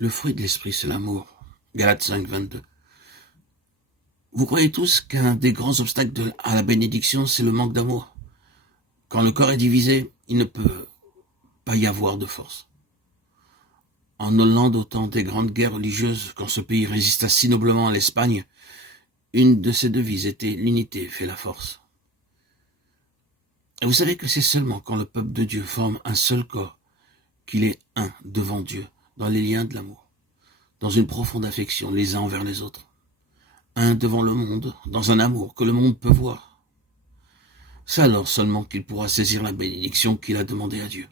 Le fruit de l'esprit, c'est l'amour. Galates 5, 22. Vous croyez tous qu'un des grands obstacles à la bénédiction, c'est le manque d'amour. Quand le corps est divisé, il ne peut pas y avoir de force. En Hollande, au temps des grandes guerres religieuses, quand ce pays résista si noblement à l'Espagne, une de ses devises était « l'unité fait la force ». Et vous savez que c'est seulement quand le peuple de Dieu forme un seul corps qu'il est un devant Dieu, dans les liens de l'amour, dans une profonde affection les uns envers les autres. Un devant le monde, dans un amour que le monde peut voir. C'est alors seulement qu'il pourra saisir la bénédiction qu'il a demandée à Dieu.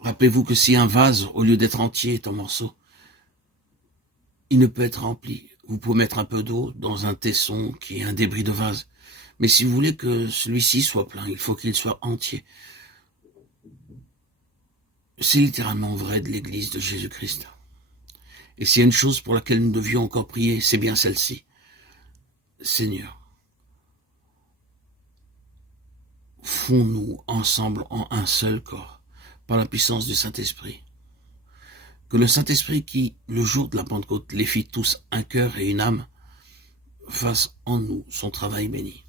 Rappelez-vous que si un vase, au lieu d'être entier, est en morceaux, il ne peut être rempli. Vous pouvez mettre un peu d'eau dans un tesson qui est un débris de vase. Mais si vous voulez que celui-ci soit plein, il faut qu'il soit entier. C'est littéralement vrai de l'Église de Jésus-Christ. Et s'il y a une chose pour laquelle nous devions encore prier, c'est bien celle-ci. Seigneur, fonds-nous ensemble en un seul corps, par la puissance du Saint-Esprit. Que le Saint-Esprit qui, le jour de la Pentecôte, les fit tous un cœur et une âme, fasse en nous son travail béni.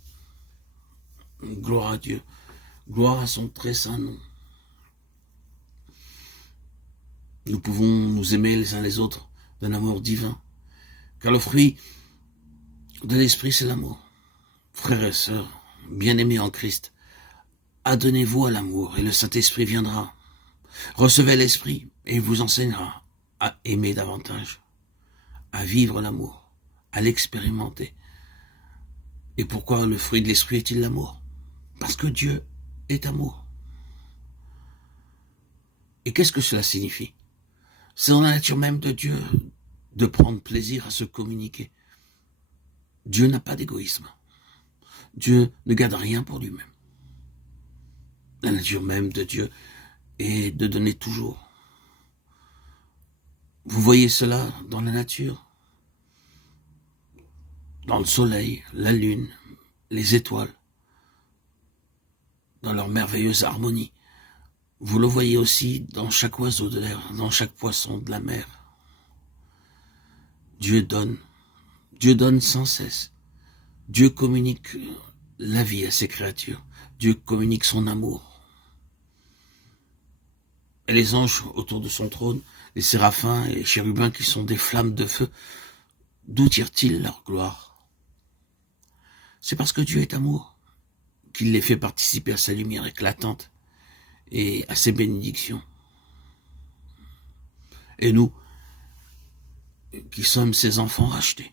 Gloire à Dieu, gloire à son très saint nom. Nous pouvons nous aimer les uns les autres d'un amour divin, car le fruit de l'Esprit, c'est l'amour. Frères et sœurs, bien-aimés en Christ, adonnez-vous à l'amour et le Saint-Esprit viendra. Recevez l'Esprit et il vous enseignera à aimer davantage, à vivre l'amour, à l'expérimenter. Et pourquoi le fruit de l'Esprit est-il l'amour? Parce que Dieu est amour. Et qu'est-ce que cela signifie? C'est dans la nature même de Dieu de prendre plaisir à se communiquer. Dieu n'a pas d'égoïsme. Dieu ne garde rien pour lui-même. La nature même de Dieu est de donner toujours. Vous voyez cela dans la nature, dans le soleil, la lune, les étoiles, dans leur merveilleuse harmonie. Vous le voyez aussi dans chaque oiseau de l'air, dans chaque poisson de la mer. Dieu donne sans cesse. Dieu communique la vie à ses créatures. Dieu communique son amour. Et les anges autour de son trône, les séraphins et les chérubins qui sont des flammes de feu, d'où tirent-ils leur gloire? C'est parce que Dieu est amour qu'il les fait participer à sa lumière éclatante et à ses bénédictions. Et nous, qui sommes ses enfants rachetés,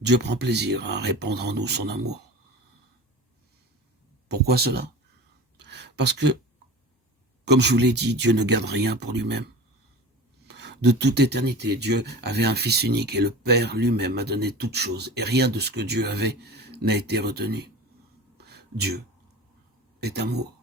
Dieu prend plaisir à répandre en nous son amour. Pourquoi cela? Parce que, comme je vous l'ai dit, Dieu ne garde rien pour lui-même. De toute éternité, Dieu avait un Fils unique et le Père lui-même a donné toutes choses et rien de ce que Dieu avait n'a été retenu. Dieu est amour.